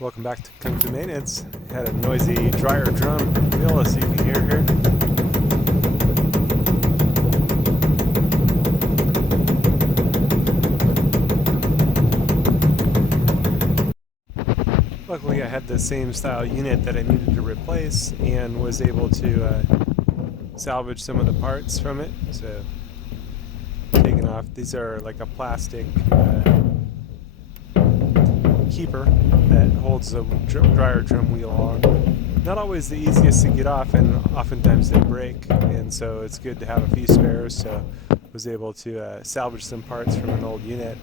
Welcome back to Kung Fu Maintenance. Had a noisy dryer drum wheel, as you can hear here. Luckily, I had the same style unit that I needed to replace and was able to salvage some of the parts from it. So, taking off, these are like a plastic keeper that holds a dryer drum wheel on. Not always the easiest to get off, and oftentimes they break, and so it's good to have a few spares. So was able to salvage some parts from an old unit.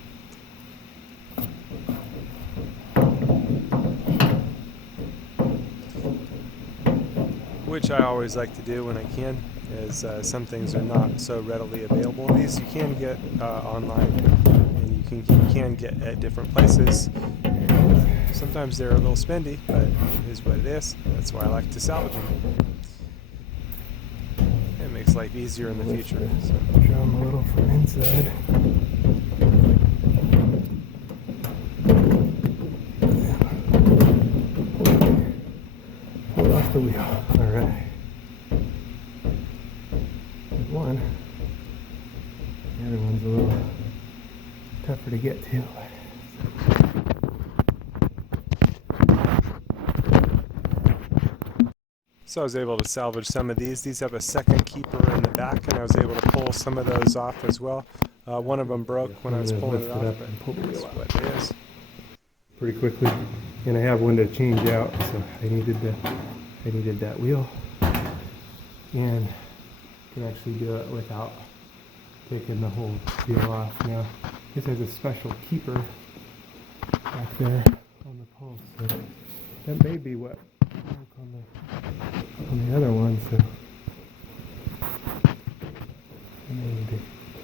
Which I always like to do when I can, as some things are not so readily available. These you can get online, and you can get at different places. Sometimes they're a little spendy, but it is what it is. That's why I like to salvage them. It makes life easier in the future. So. Drum a little from inside. Pull off the wheel. Alright. There's one. The other one's a little tougher to get to. So I was able to salvage some of these. These have a second keeper in the back, and I was able to pull some of those off as well. One of them broke when I was pulling it off, but that's what it is. Pretty quickly, and I have one to change out, so I needed that wheel, and can actually do it without taking the whole wheel off. Now this has a special keeper back there on the pole, so that may be what broke on the other one. So I need to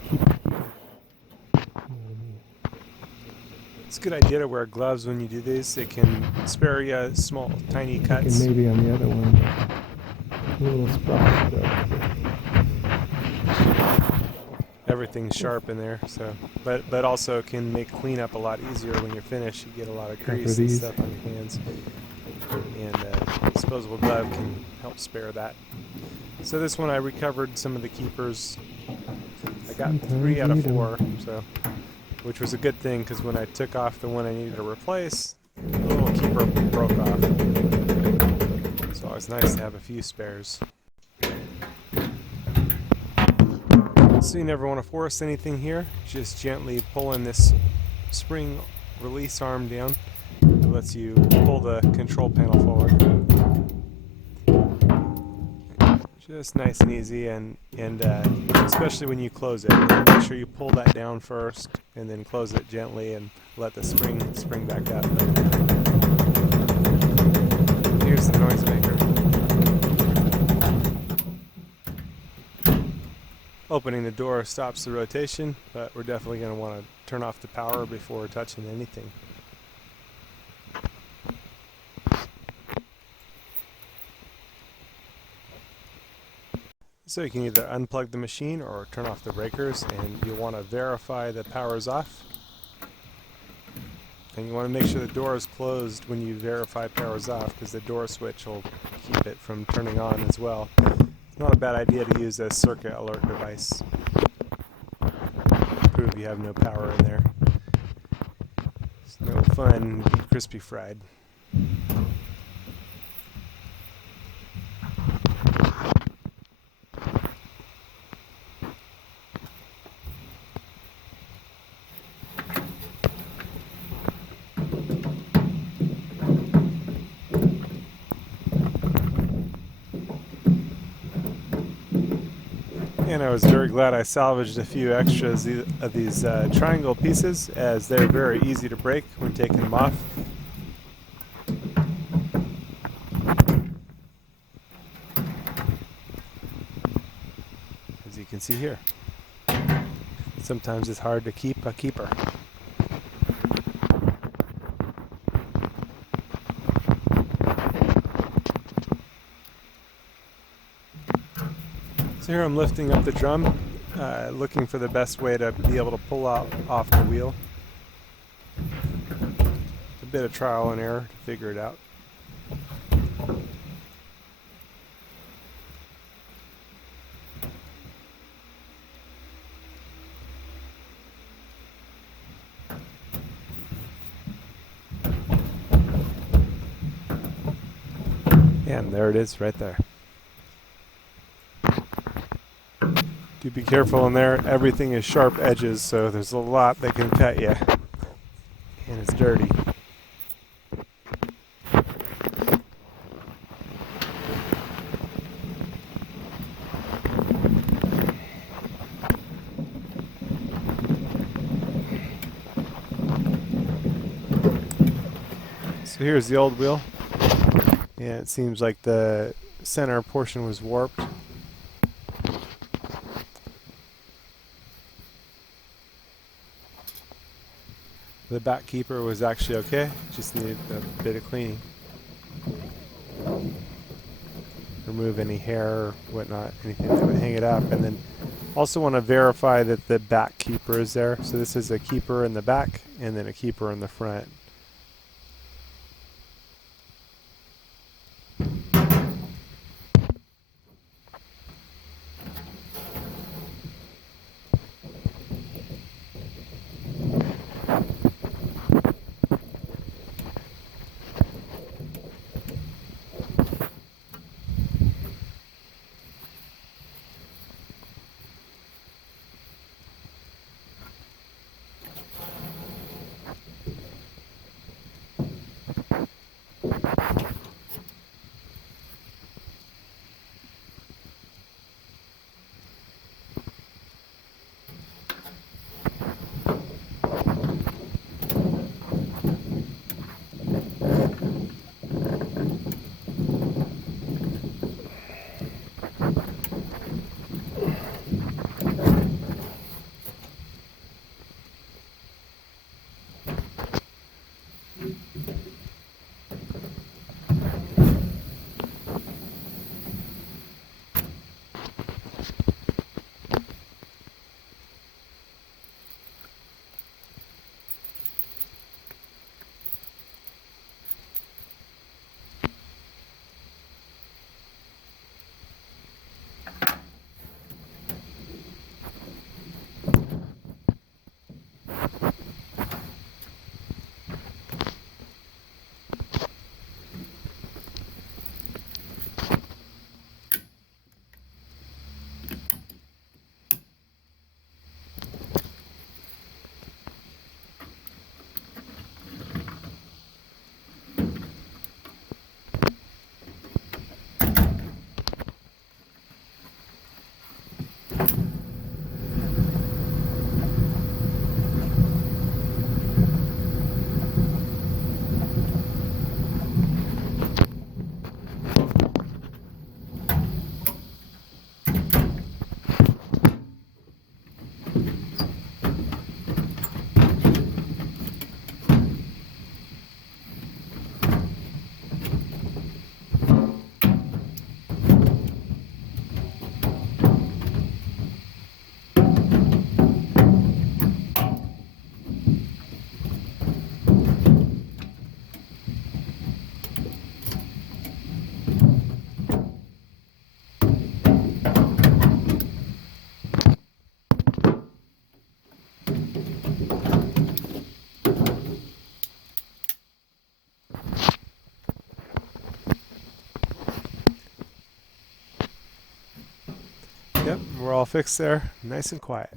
keep it. It's a good idea to wear gloves when you do this. It can spare you small, tiny cuts. And maybe on the other one, a little spot. Everything's sharp in there, so but also can make cleanup a lot easier when you're finished. You get a lot of grease and stuff on your hands, and a disposable glove can help spare that. So this one I recovered some of the keepers. I got 3 out of 4, so. Which was a good thing, because when I took off the one I needed to replace, the little keeper broke off. So it's nice to have a few spares. So you never want to force anything here. Just gently pulling this spring release arm down. It lets you pull the control panel forward. Just nice and easy, and especially when you close it, make sure you pull that down first, and then close it gently and let the spring back up. Here's the noisemaker. Opening the door stops the rotation, but we're definitely going to want to turn off the power before touching anything. So you can either unplug the machine or turn off the breakers, and you'll want to verify the power is off. And you want to make sure the door is closed when you verify power is off, because the door switch will keep it from turning on as well. It's not a bad idea to use a circuit alert device to prove you have no power in there. It's no fun, be crispy fried. And I was very glad I salvaged a few extras of these triangle pieces, as they're very easy to break when taking them off. As you can see here. Sometimes it's hard to keep a keeper. So here I'm lifting up the drum, looking for the best way to be able to pull out off the wheel. bit of trial and error to figure it out. And there it is right there. Do be careful in there. Everything is sharp edges, so there's a lot that can cut you. And it's dirty. So here's the old wheel. And it seems like the center portion was warped. The back keeper was actually okay, just needed a bit of cleaning. Remove any hair or whatnot, anything that would hang it up. And then also want to verify that the back keeper is there. So this is a keeper in the back and then a keeper in the front. Yep, we're all fixed there, nice and quiet.